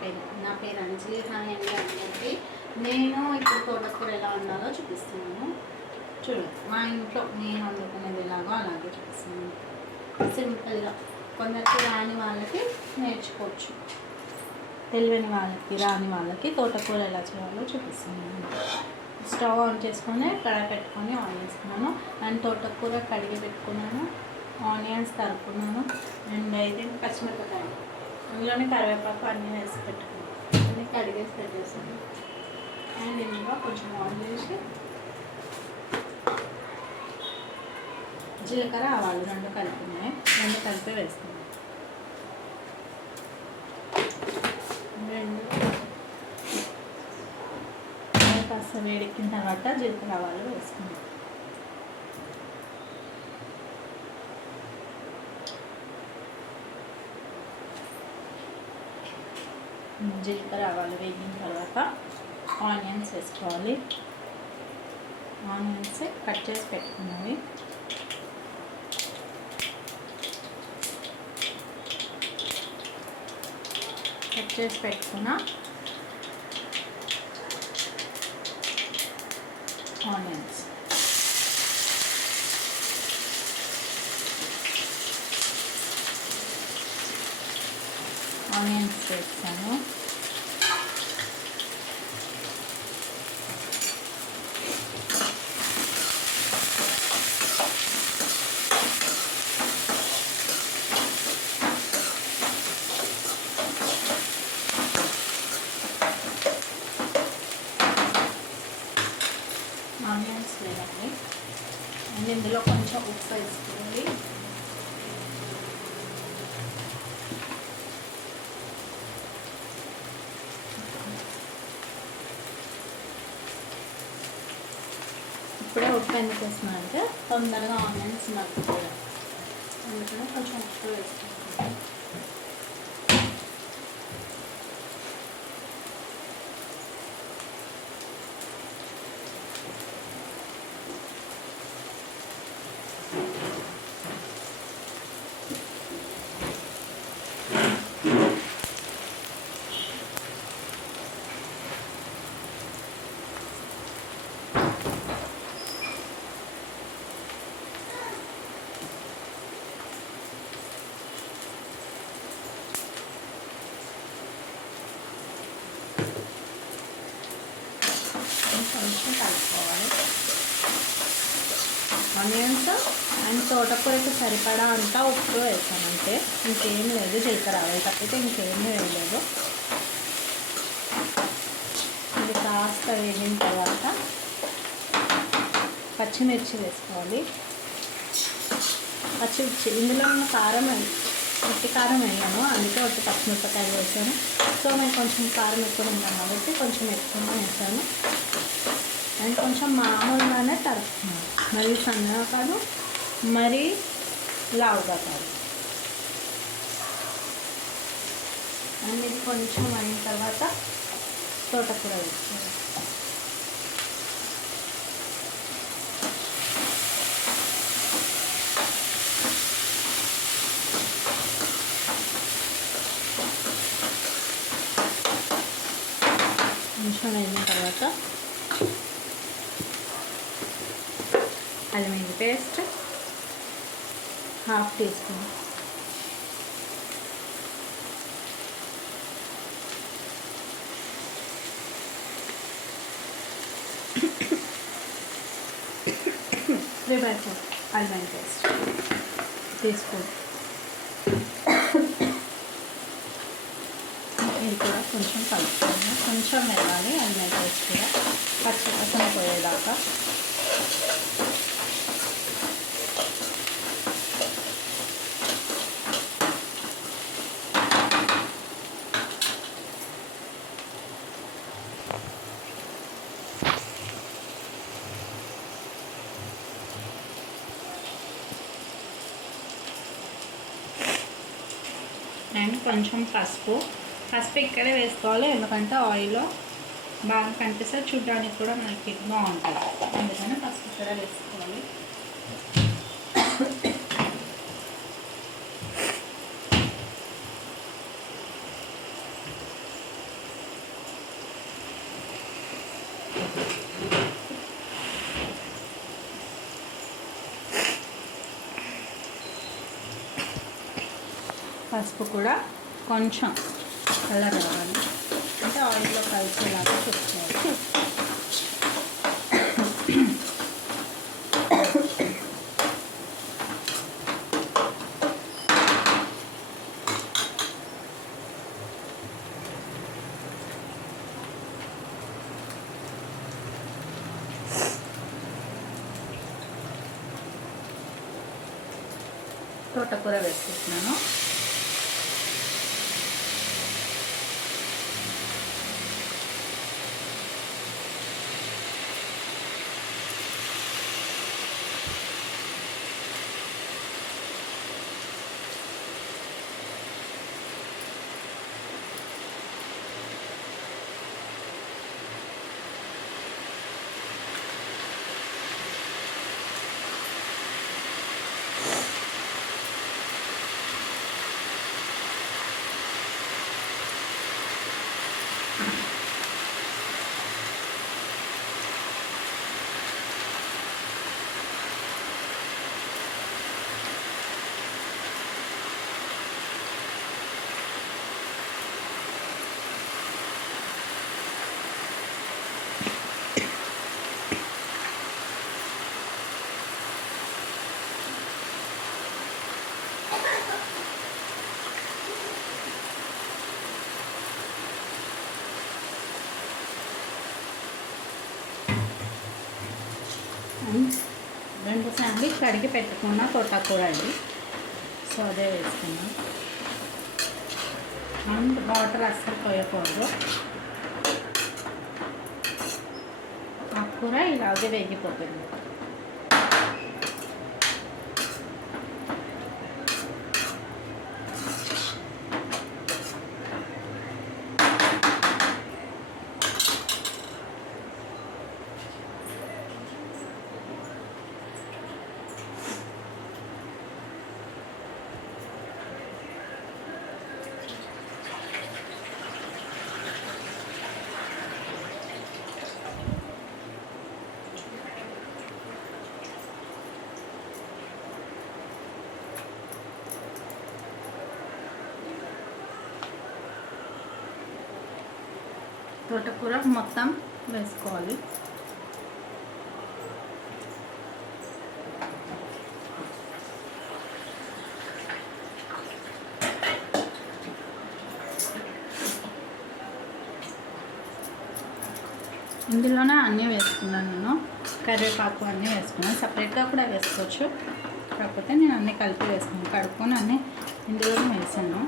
నా పేరు అంజలి. హాయ్ అండి అందరికీ. నేను ఇప్పుడు తోటకూర ఎలా వండాలో చూపిస్తున్నాను. చూడండి, మా ఇంట్లో నేను వండుకునేది ఎలాగో అలాగే చూపిస్తున్నాను. సింపుల్గా కొందరికి రాని వాళ్ళకి నేర్చుకోవచ్చు, తెలియని వాళ్ళకి రాని వాళ్ళకి తోటకూర ఎలా చేయాలో చూపిస్తున్నాను. స్టవ్ ఆన్ చేసుకొని కడాయి పెట్టుకొని ఆయిల్ వేసుకున్నాను. అండ్ తోటకూర కడిగి పెట్టుకున్నాను, ఆనియన్స్ తరుక్కున్నాను, అండ్ అయితే పచ్చిమిరపకాయలు, అందులోనే కరివేపాకు అన్నీ వేసి పెట్టుకున్నాను. అన్నీ కడిగేసి పెట్టేసాను. అండ్ ఇందులో కొంచెం ఆయిల్ వేసి జీలకర్ర ఆవాలు రెండు కలిపినాయి, రెండు కలిపి వేసుకున్నాను. రెండు కాస్త వేడెక్కిన తర్వాత జీలకర్ర ఆవాలు వేసుకున్నాను. జీలకర్ర ఆవాలు వేగిన తర్వాత ఆనియన్స్ వేసుకోవాలి. ఆనియన్స్ కట్ చేసి పెట్టుకున్నవి కట్ చేసి పెట్టుకున్న ఆనియన్స్ వేస్తాను. ఆనియన్స్ వేయాలి. అండ్ ఇందులో కొంచెం ఉప్పు వేసుకోవాలి. ఇప్పుడే ఉప్పు ఎందుకు వేస్తున్నానంటే తొందరగా ఆనియన్స్ మగ్గుతాయి, అందుకని కొంచెం ఉప్పు వేసుకుంటాను. కొంచెం కలుపుకోవాలి. ఆనియన్స్ అండ్ తోటకూరకు సరిపడా అంతా ఉప్పు వేసాను, అంటే ఇంకేం లేదు. జీలకర్ర ఆవాలు తప్పితే ఇంకేమీ వేయలేదు. ఇది కాస్త వేగిన తర్వాత పచ్చిమిర్చి వేసుకోవాలి. పచ్చిమిర్చి ఇందులో నేను కారం ఉట్టి కారం వేయను, అందుకే ఒట్టి పచ్చిమిరపకాయలు వేసాను. సో నేను కొంచెం కారం ఎక్కువ ఉంటాను కాబట్టి కొంచెం ఎక్కువ వేసాను. అండ్ కొంచెం మామూలుగానే తరుపుతున్నాను, మరీ సన్నగా కాదు, మరీ లావుగా కాదు. అండ్ ఇది కొంచెం అయిన తర్వాత తోటకూర వేసుకోవాలి. కొంచెం అయిన తర్వాత అల్లం వెల్లుల్లి పేస్ట్ ½ టీ స్పూన్, అల్లం వెల్లుల్లి పేస్ట్ తీసుకోండి. ఇది కూడా కొంచెం కలుపుకోండి, కొంచెం వేయాలి. అల్లం వెల్లుల్లి పేస్ట్ కూడా పచ్చి వాసన పోయేదాకా. అండ్ కొంచెం పసుపు ఇక్కడే వేసుకోవాలి, ఎందుకంటే ఆయిల్లో బాగా కనిపిస్తే చూడడానికి కూడా మనకి బాగుంటుంది, అందుకని పసుపు ఇక్కడ వేసుకోవాలి. పసుపు కూడా కొంచెం కలర్ రావాలి, అంటే ఆయిల్లో కలిసేలాగా చూసుకోవాలి. తోటకూర వేసుకుంటున్నాను. రెండు సార్లు కడిగి పెట్టుకున్న తోటకూర అండి. సో అదే వేసుకున్నాం. అండ్ వాటర్ అస్సలు పోయకూడదు. ఆ కూర ఇలాగే వేగిపోతుంది. తోటకూర మొత్తం వేసుకోవాలి. ఇందులోనే అన్నీ వేసుకున్నాను నేను. కరివేపాకు అన్నీ వేసుకున్నాను. సపరేట్గా కూడా వేసుకోవచ్చు, కాకపోతే నేను అన్నీ కలిపి వేసుకున్నాను. కడుక్కొని అన్నీ ఇందులోనే వేసాను.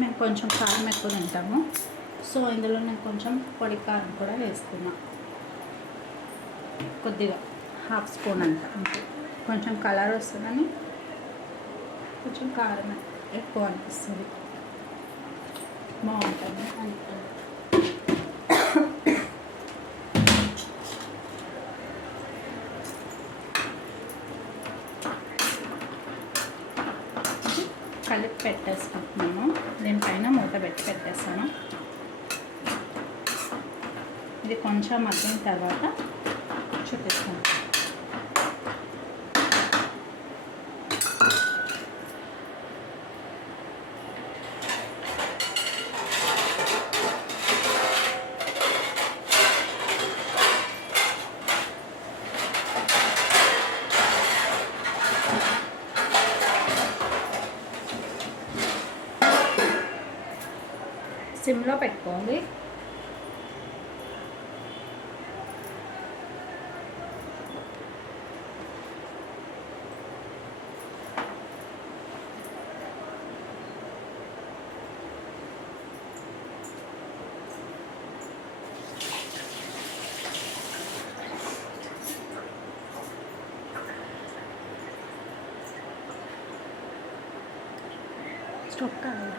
మేము కొంచెం కారం ఎక్కువ తింటాము, సో ఇందులో నేను కొంచెం పొడి కారం కూడా వేసుకున్నా. కొద్దిగా 1/2 స్పూన్ అంత, అంటే కొంచెం కలర్ వస్తుందని కొంచెం కారం ఎక్కువ అనిపిస్తుంది, బాగుంటుంది అనుకుంటుంది. కలిపి పెట్టేసుకుంటున్నాను. దీనిపైన మూత పెట్టి పెట్టేస్తాను. ఇది కొంచెం మగ్గిన తర్వాత చూపిస్తాను. సిమ్లో పెట్టుకోండి. స్టవ్ కావాలి.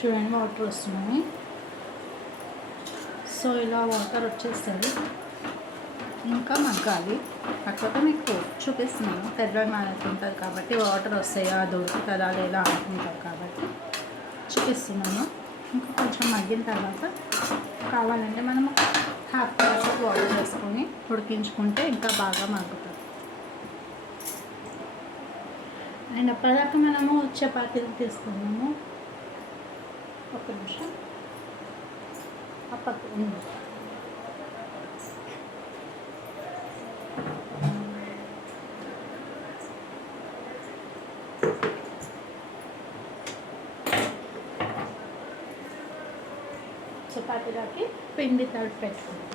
చూడండి వాటర్ వస్తున్నాయి. సో ఇలా వాటర్ వచ్చేస్తుంది. ఇంకా మగ్గాలి. కాకపోతే మీకు చూపిస్తున్నాను తెల్లగా ఉంటుంది కాబట్టి వాటర్ వస్తాయా దొరుకుతుందా లేదా అనుకుంటారు కాబట్టి చూపిస్తున్నాను. ఇంకా కొంచెం మగ్గిన తర్వాత కావాలంటే మనం హాఫ్ గ్లాస్ వాటర్ వేసుకొని ఉడికించుకుంటే ఇంకా బాగా మగ్గుతుంది. అండ్ అప్పటిదాకా మనము చపాతీలు తీసుకున్నాము. ఒక నిమిషం పక్కన చపాతీలకి పిండి తడిపి పెట్టుకుంటాం.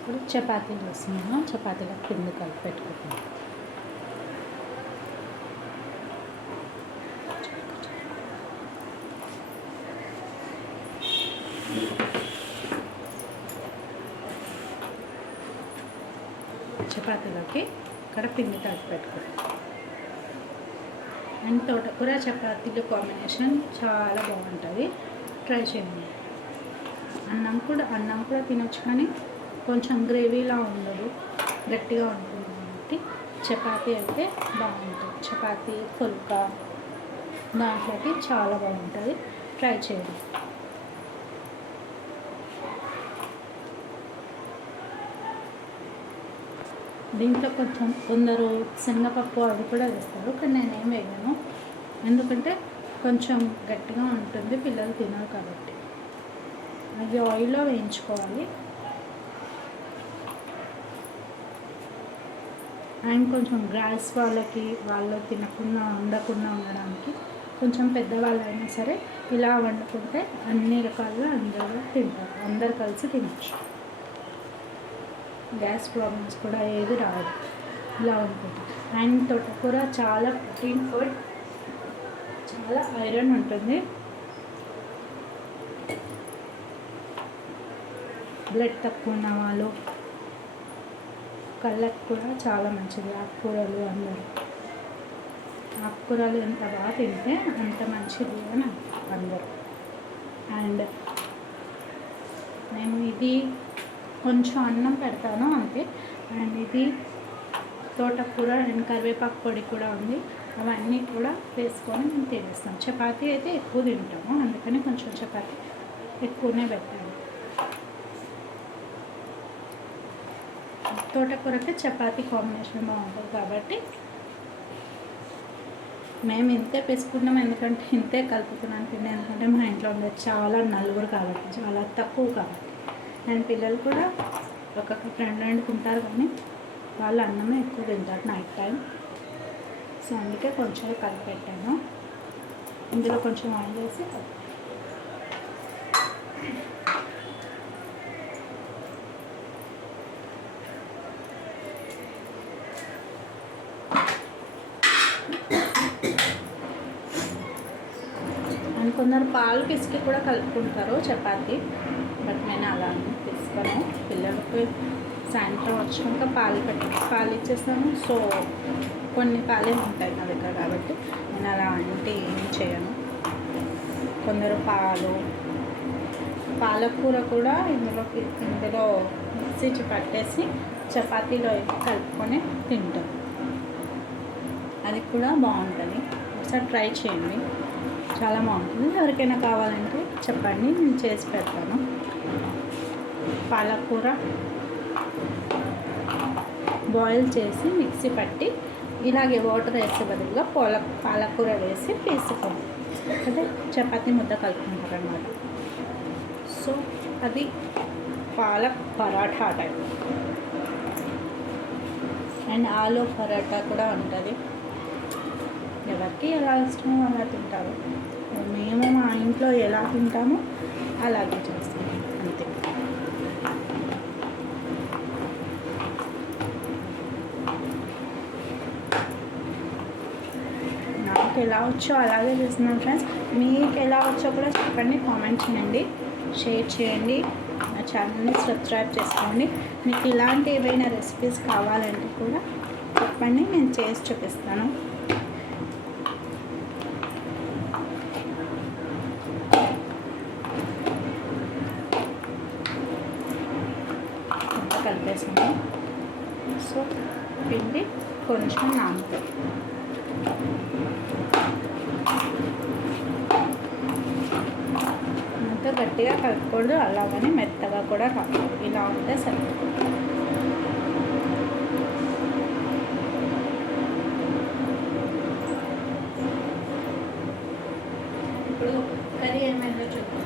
ఇప్పుడు చపాతీలు వేస్తున్నాను. చపాతీలో పిండి కలిపి పెట్టుకుంటున్నాను. చపాతీలోకి ఇక్కడ పిండి కలిపి పెట్టుకుంటాను. అండ్ తోటకూర చపాతీలు కాంబినేషన్ చాలా బాగుంటుంది. ట్రై చేయండి. అన్నం కూడా తినొచ్చు, కానీ కొంచెం గ్రేవీలా ఉండదు, గట్టిగా ఉంటుంది కాబట్టి చపాతీ అయితే బాగుంటుంది. చపాతీ పుల్కా దాంట్లోకి చాలా బాగుంటుంది. ట్రై చేయండి. దీంట్లో కొంచెం కొందరు శనగపప్పు అవి కూడా వేస్తారు, కానీ నేనేం వేయను. ఎందుకంటే కొంచెం గట్టిగా ఉంటుంది, పిల్లలు తినరు కాబట్టి. అవి ఆయిల్లో వేయించుకోవాలి. అండ్ కొంచెం గ్యాస్ వాళ్ళు తినకుండా ఉండకుండా ఉండడానికి కొంచెం పెద్దవాళ్ళు అయినా సరే ఇలా వండుకుంటే అన్ని రకాలుగా అందరూ తింటారు, అందరు కలిసి తినచ్చు. గ్యాస్ ప్రాబ్లమ్స్ కూడా ఏది రాదు ఇలా ఉంటుంది. అండ్ తోటకూర చాలా ప్రోటీన్ ఫుడ్, చాలా ఐరన్ ఉంటుంది. బ్లడ్ తక్కువ ఉన్న వాళ్ళు, కళ్ళకు కూడా చాలా మంచిది. ఆకుకూరలు ఆకుకూరలు ఎంత బాగా తింటే అంత మంచిది అని అందరూ. అండ్ నేను ఇది కొంచెం అన్నం పెడతాను అంతే. అండ్ ఇది తోటకూర అండ్ కరివేపాకు పొడి కూడా ఉంది, అవన్నీ కూడా వేసుకొని మేము తినేస్తాం. చపాతీ అయితే ఎక్కువ తింటాము, అందుకని కొంచెం చపాతీ ఎక్కువనే పెట్టాను. తోటకూరకి చపాతీ కాంబినేషన్ బాగుంటుంది కాబట్టి మేము ఇంతే వేసుకున్నాం. ఎందుకంటే ఇంతే కలుపుతున్నాను పిండి, ఎందుకంటే మా ఇంట్లో ఉండేది చాలా నలుగురు కాబట్టి, చాలా తక్కువ కాబట్టి. అండ్ పిల్లలు కూడా ఒక్కొక్క ఫ్రెండ్ తింటారు, కానీ వాళ్ళు అన్నమే ఎక్కువ తింటారు నైట్ టైం. సో అందుకే కొంచెం కలిపి పెట్టాను. ఇందులో కొంచెం ఆయిల్ వేసి కొందరు పాలు పిసికి కూడా కలుపుకుంటారు చపాతి, బట్ నేను అలా పిసుకొని పిల్లలకి సాయంత్రం వచ్చినాక పాలు ఇచ్చేస్తాను. సో కొన్ని పాలే ఉంటాయి నా దగ్గర కాబట్టి నేను అలా అంటే ఏం చేయను. కొందరు పాలకూర కూడా ఇందులో మిక్సీ పట్టేసి చపాతీలో కలుపుకొని తింటారు. అది కూడా బాగుంటుంది, ఒకసారి ట్రై చేయండి, చాలా బాగుంటుంది. ఎవరికైనా కావాలంటే చెప్పండి, నేను చేసి పెడతాను. పాలకూర బాయిల్ చేసి మిక్సీ పట్టి ఇలాగే వాటర్ వేసే బదులుగా పాలకూర వేసి తీసుకోండి, అంటే చపాతీ ముద్ద కలుపుకుంటారు అన్నమాట. సో అది పాలక్ పరాఠా టైప్. అండ్ ఆలు పరాఠా కూడా ఉంటుంది, ఎవరికి ఎలా ఇష్టమో అలా తింటారు. మేము మా ఇంట్లో ఎలా తింటామో అలాగే చేస్తాం, అంతే. నాకు ఎలా వచ్చో అలాగే చేస్తున్నాను ఫ్రెండ్స్. మీకు ఎలా వచ్చో కూడా చెప్పండి, కామెంట్ చేయండి, షేర్ చేయండి, నా ఛానల్ని సబ్స్క్రైబ్ చేసుకోండి. మీకు ఇలాంటి ఏవైనా రెసిపీస్ కావాలంటే కూడా చెప్పండి, నేను చేసి చూపిస్తాను. కలిపేసాను. సో పిండి కొంచెం నానుతుంది. అంత గట్టిగా కలపకూడదు, అలాగని మెత్తగా కూడా కాదు, ఇలా ఉంటే సరిపోతుంది. ఇప్పుడు కర్రీ ఏమైందో చూద్దాం.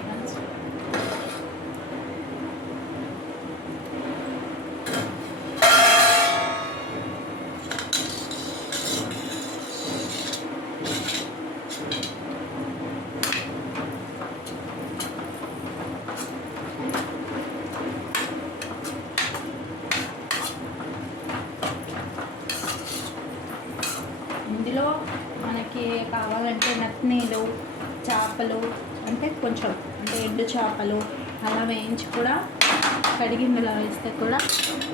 ఇందులో మనకి కావాలంటే నత్నీలు, చేపలు, అంటే కొంచెం ఎండు చేపలు అలా వేయించి కూడా కడిగి ఇందులో వేస్తే కూడా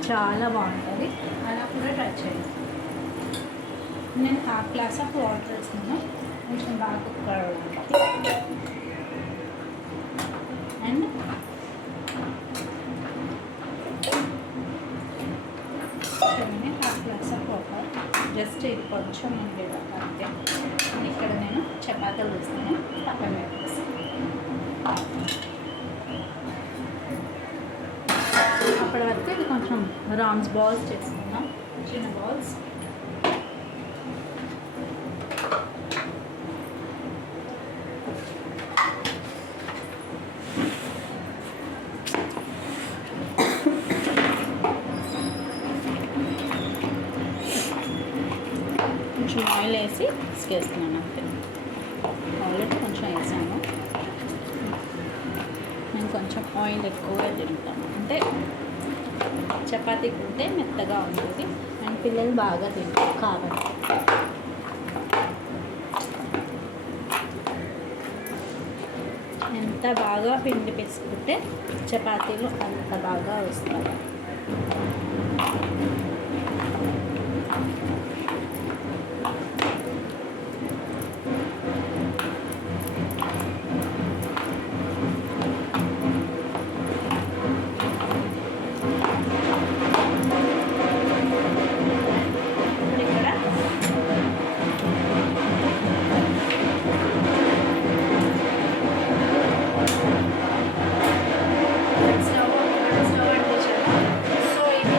చాలా బాగుంటుంది. అలా కూడా ట్రై చేయండి. నేను 1/2 గ్లాస్ ఆఫ్ వాటర్ వేసాను, కొంచెం బాగా కుక్ అవ్వడానికి. అండ్ చూడండి, 1/2 గ్లాస్ ఆఫ్ వాటర్, జస్ట్ ఇది కొంచెం ఉండేదాకా అంతే. ఇక్కడ నేను చపాతీలు వేస్తాను, పక్కన పెట్టేసి అప్పటి వరకు ఇది కొంచెం రౌండ్స్ బాల్స్ చేసుకుందాం, చిన్న బాల్స్. కొంచెం ఆయిల్ వేసి వేస్తున్నాను అంతే. ఆల్రెడీ కొంచెం వేసాను, నేను కొంచెం ఆయిల్ ఎక్కువగా తింటాను, అంటే చపాతీ ఉంటే మెత్తగా ఉంటుంది అండ్ పిల్లలు బాగా తింటారు కాబట్టి. ఎంత బాగా పిండి పిసుకుంటే చపాతీలు అంత బాగా వస్తాయి. సో ఇవి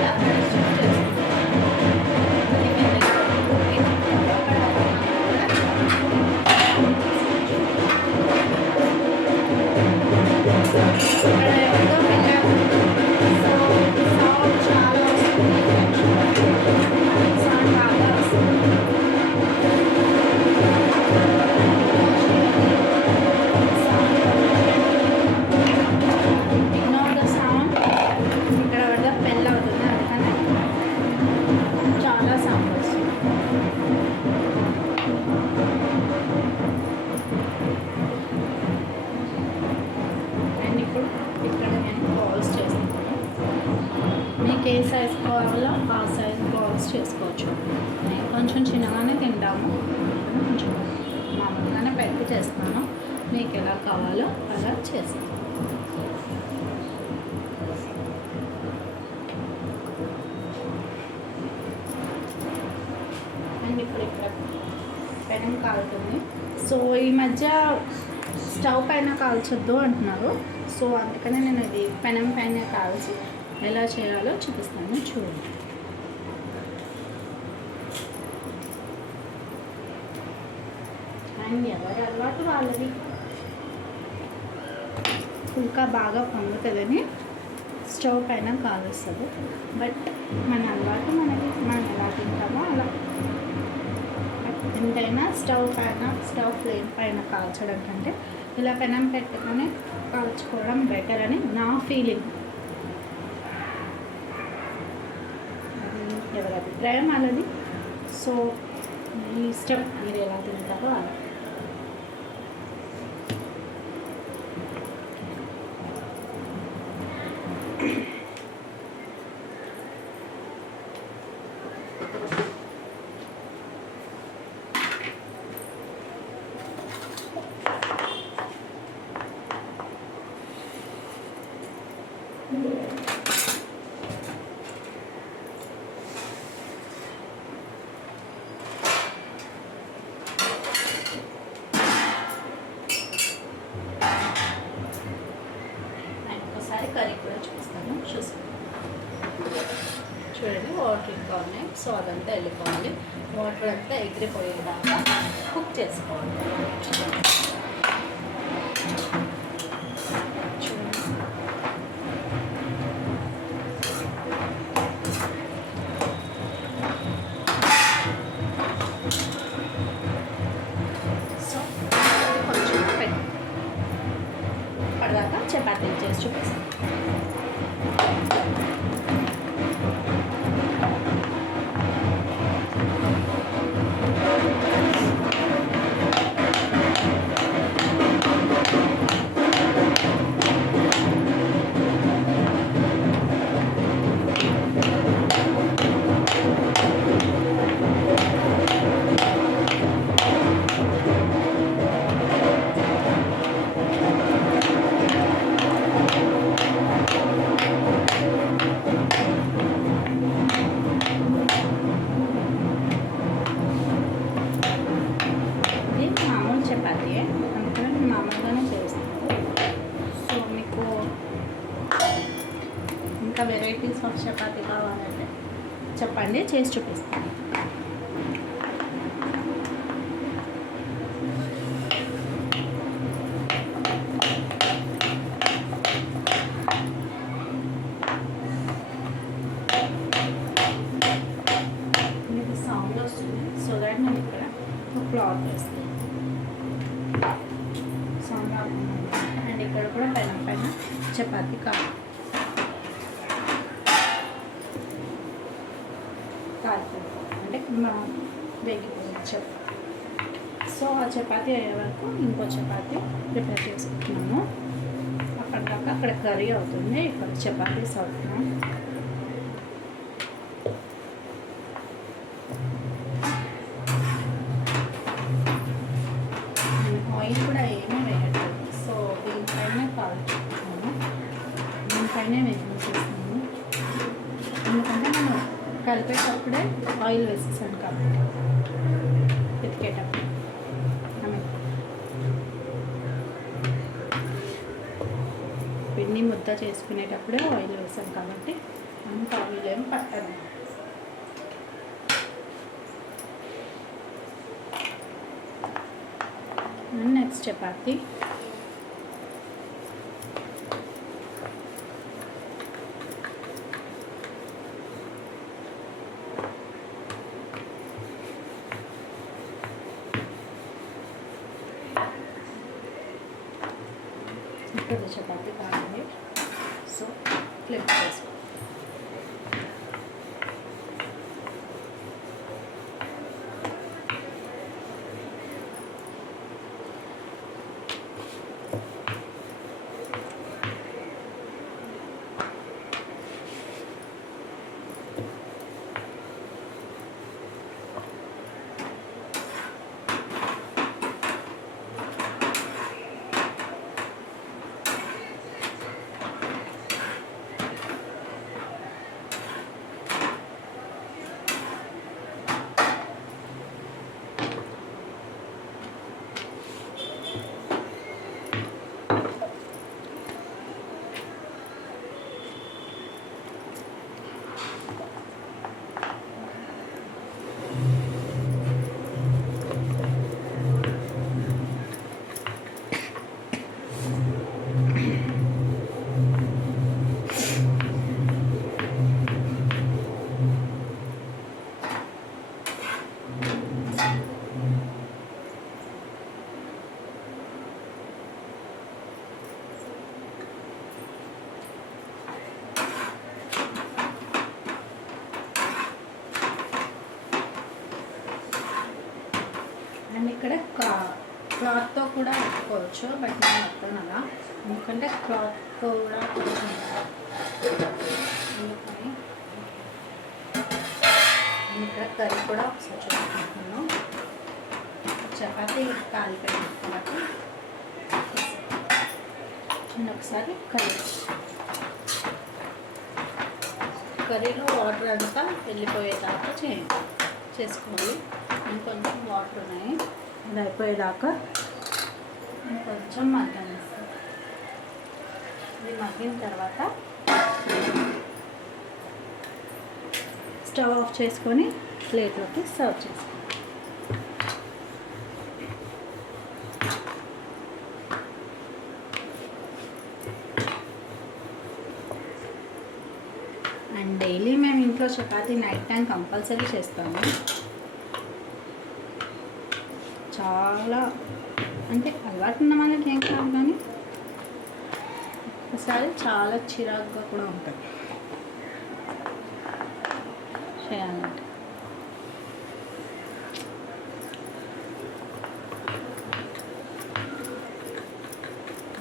సైజ్ కావాలో ఆ సైజ్ బాల్స్ చేసుకోవచ్చు. నేను కొంచెం చిన్నగానే తింటాము, కొంచెం మామూలుగానే పెట్టి చేస్తాను. మీకు ఎలా కావాలో అలా చేస్తాను. అండ్ ఇప్పుడు ఇక్కడ పెనం కాలుతుంది. సో ఈ మధ్య స్టవ్ పైన కాల్చొద్దు అంటున్నారు. సో అందుకనే నేను ఇది పెనం పైన కాల్చి ఎలా చేయాలో చూపిస్తాను, చూడండి. అండ్ ఎవరి అలవాటు వాళ్ళది. ఇంకా బాగా పొంగుతుందని స్టవ్ పైన కాలుస్తుంది. బట్ మన అలవాటు మనకి, మనం ఎలా తింటామో అలా. ఎంతైనా స్టవ్ పైన, స్టవ్ ఫ్లేమ్ పైన కాల్చడం కంటే ఇలా పెనం పెట్టుకొని కాల్చుకోవడం బెటర్ అని నా ఫీలింగ్. ఎవరి అభిప్రాయం అలాది. సో మీ ఇష్టం, మీరు ఎలా తింటారో అలా. కర్రీ కూడా చూపిస్తాను, చూడండి. వాటర్ ఇంకా ఉన్నాయి, సో అదంతా వెళ్ళిపోవాలి. వాటర్ అంతా ఎగిరిపోయేదాకా కుక్ చేసుకోవాలి. సో కొంచెం పడదాకా చపాతీలు చేసి చూపిస్తాను. వెరైటీస్ ఆఫ్ చపాతీ కావాలంటే చెప్పండి, చేసి చూపిస్తాను. ఇది సౌండ్ వస్తుంది, సో దాట్ నేను ఇక్కడ క్లాత్ వేస్తాను. సౌండ్ అండ్ ఇక్కడ కూడా పైన చపాతీ కావాలి. అంటే వేగిపోవచ్చు. సో ఆ చపాతీ అయ్యే వరకు ఇంకో చపాతీ ప్రిపేర్ చేసుకుంటున్నాము. అప్పటిదాకా అక్కడ కర్రీ అవుతుంది, ఇక్కడ చపాతీస్ అవుతున్నాం. ఆయిల్ కూడా ఏమీ వేయట్లేదు. సో దీనిపైనే కాల్చుకుంటున్నాము, దీనిపైనే వేసేస్తున్నాము. ఎందుకంటే మనం కలిపేటప్పుడే ఆయిల్ వేసేసాను కాబట్టి ఎతికేటప్పుడు పిండి ముద్ద చేసుకునేటప్పుడే ఆయిల్ వేసాను కాబట్టి అంత ఆయిల్ ఏం పట్టదు. నెక్స్ట్ చపాతీ పెద్ద చపాతీ కావాలి. సో ఫ్లిప్ చేసుకో. ఇక్కడ క్లాత్తో కూడా పెట్టుకోవచ్చు, బట్ నేను మొత్తం అలా, ఎందుకంటే క్లాత్ కూడా కొంచెం అందుకని ఇక్కడ కర్రీ కూడా ఒకసారి చూసుకుంటున్నాను. చపాతీ కాలి పెట్టినట్టు నేను ఒకసారి కర్రీలో వాటర్ అంతా వెళ్ళిపోయేదాకా చేసుకోవాలి. ఇంకొంచెం వాటర్ ఉన్నాయి, అది అయిపోయేదాకా ఇంకొంచెం మగ్గనిస్తాను. ఇది మగ్గిన తర్వాత స్టవ్ ఆఫ్ చేసుకొని ప్లేట్లోకి సర్వ్ చేసుకోవాలి. అండ్ డైలీ మేము ఇంట్లో చపాతీ నైట్ టైం కంపల్సరీ చేస్తాము. చాలా అంటే అలవాటు ఉన్న వాళ్ళకి ఏం కాదు, కానీ ఒకసారి చాలా చిరాకుగా కూడా ఉంటుంది చేయాలంటే.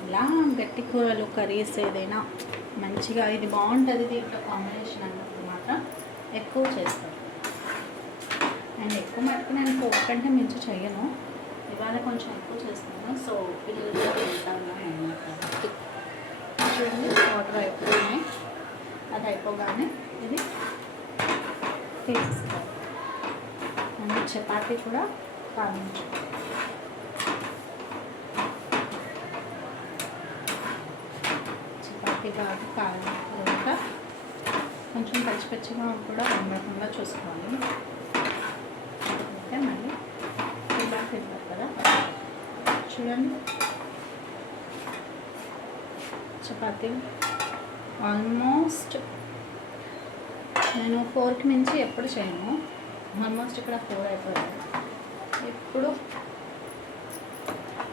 ఇలా గట్టి కూరలు కర్రీస్ ఏదైనా మంచిగా ఇది బాగుంటుంది దీంట్లో కాంబినేషన్ అన్నప్పుడు మాత్రం ఎక్కువ చేస్తాను. అండ్ ఎక్కువ మటుకు నేను 4 కంటే మించి చెయ్యను, ఇవాళ కొంచెం ఎక్కువ చేస్తాను. సో పిల్లలు కూడా తింటాను అన్నమాట. చూడండి వాటర్ అయిపోయినాయి, అది అయిపోగానే ఇది తీసుకోవాలి. అండ్ చపాతీ కూడా కావించాలి. చపాతీ బాగా కాలిన తర్వాత కొంచెం పచ్చిగా కూడా ఉండకుండా చూసుకోవాలి. అంటే మళ్ళీ ఇలా తింటారు కదా. చూడండి చపాతీ ఆల్మోస్ట్ నేను 4కి మించి ఎప్పుడు చేయను. ఆల్మోస్ట్ ఇక్కడ 4 అయిపోయాయి. ఇప్పుడు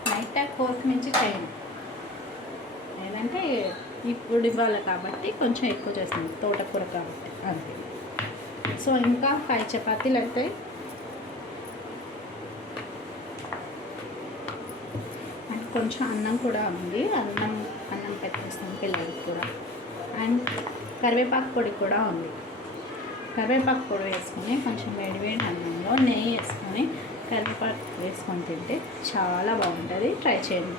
నైట్ టైం 4కి మించి చేయను, ఏదంటే ఇప్పుడు ఇవ్వాలి కాబట్టి కొంచెం ఎక్కువ చేస్తాను, తోటకూర కాబట్టి అంతే. సో ఇంకా 5 చపాతీలు అవుతాయి. అండ్ కొంచెం అన్నం కూడా ఉంది, అన్నం పెట్టేస్తాను పిల్లలకి కూడా. అండ్ కరివేపాకు పొడి కూడా ఉంది. కరివేపాకు పొడి వేసుకొని కొంచెం వేడి అన్నంలో నెయ్యి వేసుకొని కరివేపాకు వేసుకొని తింటే చాలా బాగుంటుంది. ట్రై చేయండి.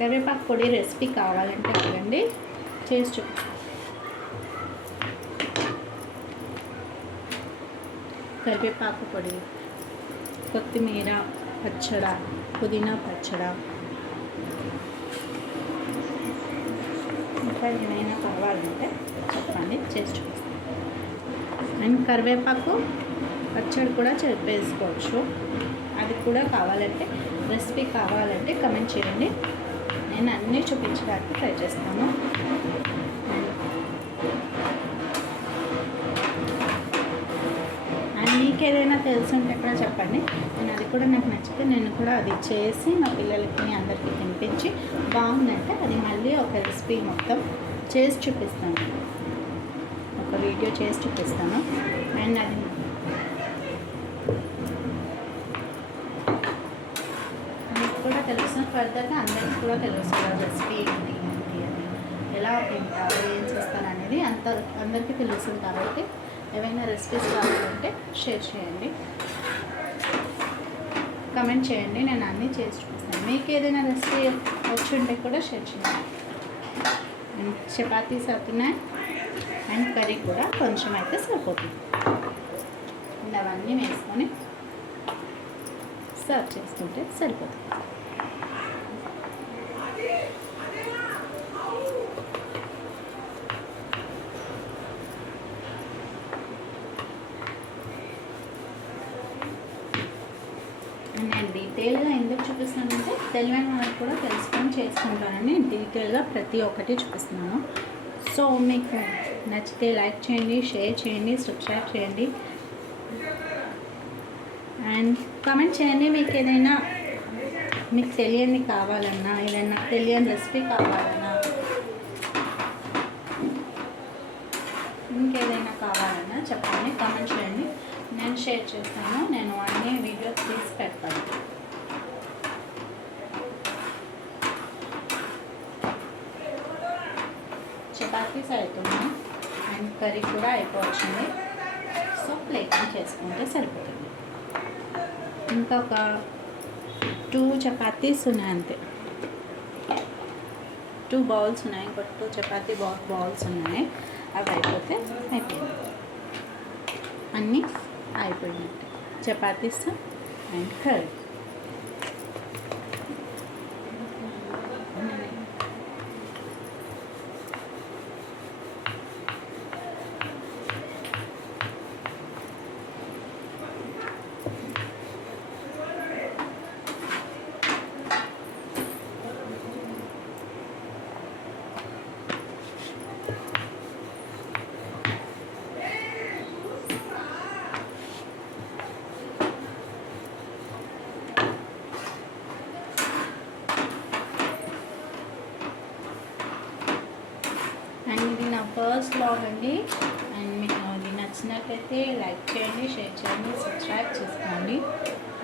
కరివేపాకు పొడి రెసిపీ కావాలంటే అడగండి, చేసి చూపిస్తాను. కరివేపాకు పొడి, కొత్తిమీర పచ్చడ, పుదీనా పచ్చడ, ఇంకా ఏమైనా కావాలంటే చెప్పండి, చేసి చూపిస్తాను. అండ్ కరివేపాకు పచ్చడి కూడా వేసుకోవచ్చు, అది కూడా కావాలంటే రెసిపీ కావాలంటే కమెంట్ చేయండి, నేను అన్నీ చూపించడానికి ట్రై చేస్తాను. అండ్ మీకు ఏదైనా తెలుసుంటే కూడా చెప్పండి, నేను అది కూడా నాకు నచ్చితే నేను కూడా అది చేసి మా పిల్లలకి అందరికీ తినిపించి బాగుందంటే అది మళ్ళీ ఒక రెసిపీ మొత్తం చేసి చూపిస్తాను, ఒక వీడియో చేసి చూపిస్తాను. అండ్ అది మీకు కూడా తెలుసు, ఫర్దర్గా అందరికీ కూడా తెలుసు రెసిపీ ఏంటి అని, ఎలా తింటారు, ఏం చేస్తారు అనేది అందరికీ తెలుస్తుంది. కాబట్టి ఏవైనా రెసిపీస్ కావాలంటే షేర్ చేయండి, కమెంట్ చేయండి, నేను అన్నీ చేసి చూపిస్తాను. మీకు ఏదైనా రెసిపీ వచ్చి ఉంటే కూడా షేర్ చేయండి. అండ్ చపాతీస్ అవుతున్నాయి, అండ్ కర్రీ కూడా కొంచెం అయితే సరిపోతుంది. అండ్ అవన్నీ వేసుకొని సర్వ్ చేసుకుంటే సరిపోతుంది. నేను డీటెయిల్గా ఎందుకు చూపిస్తున్నానంటే తెలివైన వాళ్ళకి కూడా తెలుసుకొని చేసుకుంటానని డీటెయిల్గా ప్రతి ఒక్కటి చూపిస్తున్నాను. సో మీకు నచ్చితే లైక్ చేయండి, షేర్ చేయండి, సబ్స్క్రైబ్ చేయండి, అండ్ కామెంట్ చేయండి. మీకు ఏదైనా మీకు తెలియని కావాలన్నా, ఏదైనా తెలియని రెసిపీ కావాలన్నా, ఇంకేదైనా కావాలన్నా చెప్పండి, కామెంట్ చేయండి, నేను షేర్ చేస్తాను. నేను అన్ని వీడియోస్ తీసి పెడతాను. కర్రీస్ అవుతున్నాయి అండ్ కర్రీ కూడా అయిపోవచ్చింది. సో ప్లేటింగ్ చేసుకుంటే సరిపోతుంది. ఇంకా ఒక 2 చపాతీస్ ఉన్నాయి అంతే. 2 బౌల్స్ ఉన్నాయి, ఇంకొక 2 చపాతీ బౌల్స్ ఉన్నాయి. అవి అయిపోతే అయిపోయింది, అన్నీ అయిపోయినట్టు. Chapatis and curry. అండ్ ఇది నా ఫస్ట్ వ్లాగ్ అండి. అండ్ మీకు ఇది నచ్చినట్లయితే లైక్ చేయండి, షేర్ చేయండి, సబ్స్క్రైబ్ చేసుకోండి.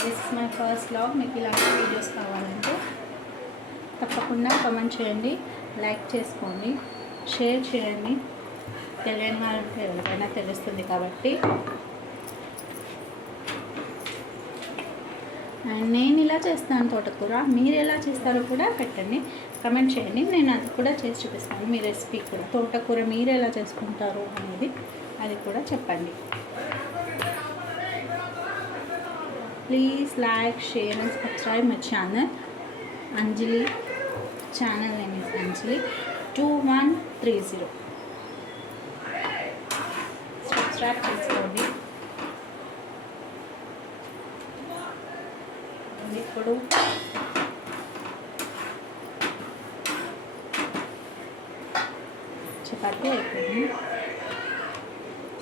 This is my first vlog. మీకు ఇలాంటి వీడియోస్ కావాలంటే తప్పకుండా కామెంట్ చేయండి, లైక్ చేసుకోండి, షేర్ చేయండి. తెలియని వాళ్ళకి ఎవరికైనా తెలుస్తుంది కాబట్టి. అండ్ నేను ఇలా చేస్తాను తోటకూర, మీరు ఎలా చేస్తారో కూడా పెట్టండి, కమెంట్ చేయండి. నేను అది కూడా చేసి చూపిస్తాను, మీ రెసిపీ కూడా. తోటకూర మీరు ఎలా చేసుకుంటారు అనేది అది కూడా చెప్పండి. Please like, share and subscribe my channel. Anjali channel name is Anjali 2130. Subscribe చేసుకోండి. ఇప్పుడు చపాతీ అయిపోయింది.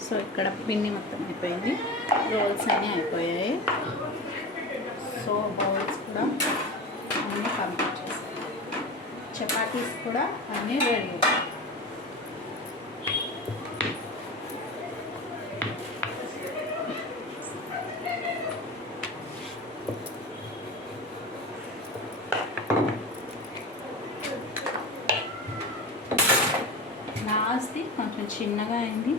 సో ఇక్కడ పిండి మొత్తం అయిపోయింది, రోల్స్ అన్నీ అయిపోయాయి. సో బౌల్స్ కూడా అన్నీ కంప్లీట్ చేస్తాయి. చపాతీస్ కూడా అన్నీ రెడీ. లాస్ట్ది కొంచెం చిన్నగా అయింది.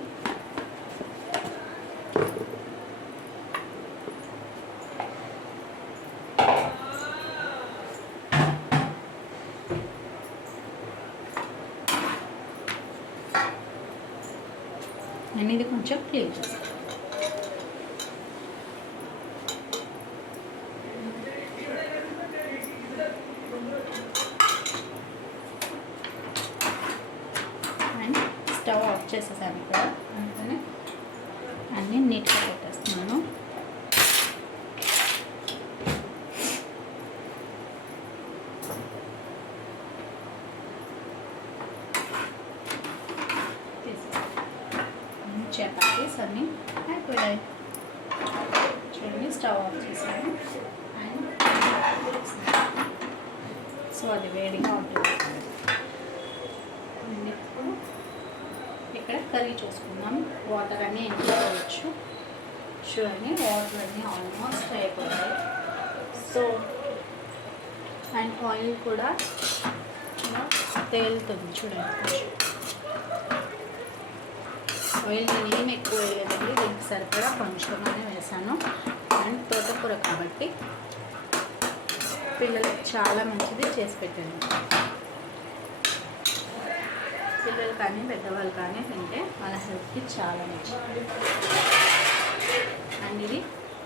అండ్ ఇది కొంచెం క్లీన్ చేస్తాను. అండ్ స్టవ్ ఆఫ్ చేసేసాను ఇక్కడ, అందుకని అన్నీ నీట్గా పెట్టేస్తున్నాను. చపాతీస్ అన్నీ అయిపోయాయి. చూడండి, స్టవ్ ఆఫ్ చేసాను. అండ్ సో అది వేడిగా ఉంటుంది. అండ్ ఇప్పుడు ఇక్కడ కర్రీ చూసుకుందాం. వాటర్ అన్నీ ఎంచుకోవచ్చు. చూడండి, వాటర్ అన్నీ ఆల్మోస్ట్ అయిపోయాయి. సో అండ్ ఆయిల్ కూడా తేలుతుంది. చూడండి, ఆయిల్ నేను ఏం ఎక్కువ వేయలేదండి, దీనికి సరిపడా కొంచెంగానే వేసాను. అండ్ తోటకూర కాబట్టి పిల్లలకి చాలా మంచిది, చేసి పెట్టండి. పిల్లలు కానీ పెద్దవాళ్ళు కానీ తింటే వాళ్ళ హెల్త్కి చాలా మంచిది. అండ్ ఇది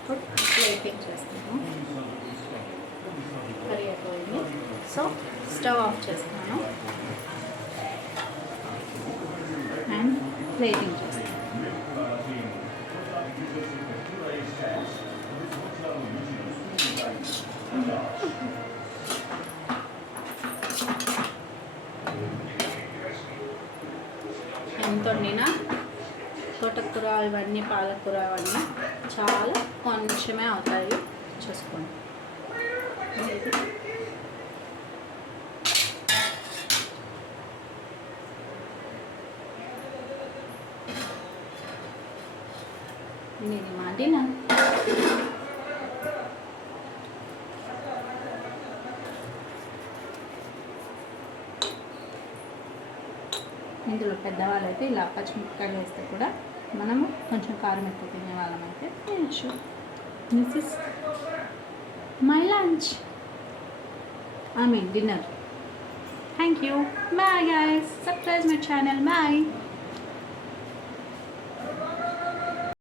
ఫుడ్ ప్లేటింగ్ చేస్తాను. కర్రీ అయిపోయింది. సో స్టవ్ ఆఫ్ చేస్తాను అండ్ ప్లేటింగ్ చేస్తాను. ఎంత వండినా తోటకూర ఇవన్నీ, పాలకూర అవన్నీ చాలా కొంచెమే అవుతాయి, చూసుకోండి. ఇది మాటినా ఇందులో పెద్దవాళ్ళు అయితే ఇలా పచ్చిమిరపకాయలు వేస్తే కూడా మనము కొంచెం కారం ఎక్కువ తినే వాళ్ళం అయితే తినచ్చు. This is my lunch, I mean dinner. Thank you. Bye guys. Subscribe my channel. Bye.